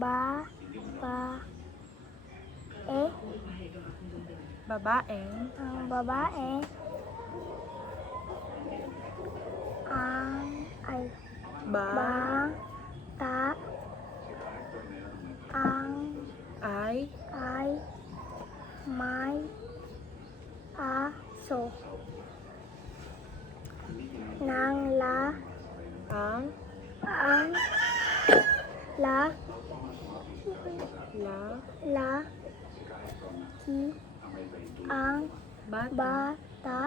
Ba, ba, Babae. ang babae. Ang, ay, bata. Ang, Ay. may, aso. Nang Ang. la, La. ki, ang Bata. bata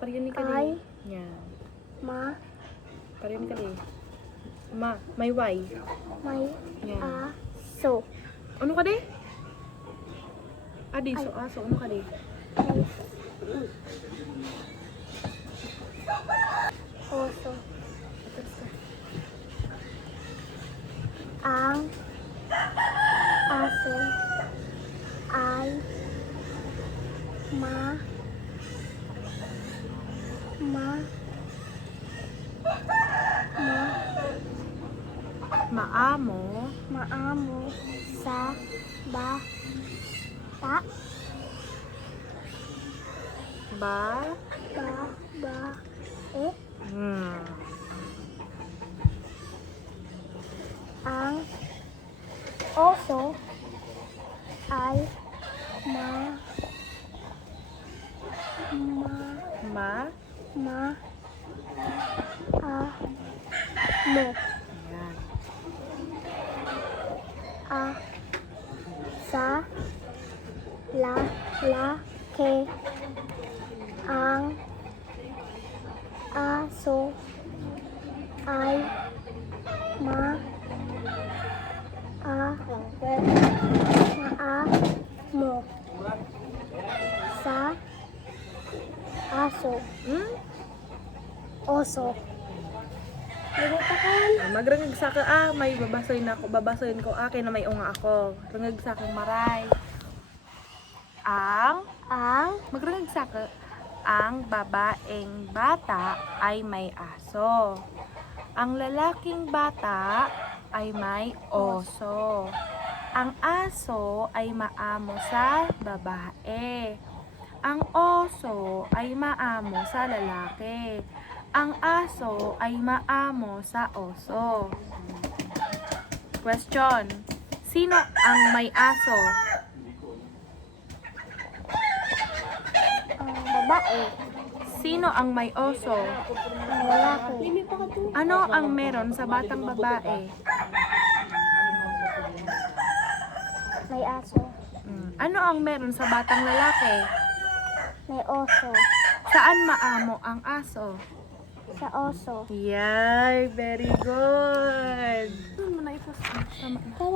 Pariyan ka ay din. Yan. ma, Pariyan ka din. May Y. may Yan. aso. Ano ka din? Adi, so aso. Ano ka din? May oso. Ang aso ay Maamo. sa bata. Babae. Ang oso ay maamo. Yan. Sa lalaki. Ang aso ay maamo. Sa aso. Oso. Magrangag sa ka may babasahin ko akin na may unga ako. Rangag sa kang maray. Magrangag sa ka ang babaeng bata ay may aso. Ang lalaking bata ay may oso. Ang aso ay maamo sa babae. Ang oso ay maamo sa lalaki. Ang aso ay maamo sa oso. Question. Sino ang may aso? Ang babae. Sino ang may oso? Ang lalaki. Ano ang meron sa batang babae? May aso. Ano ang meron sa batang lalaki? May oso. Saan maamo ang aso? Sa oso. Yay! Very good!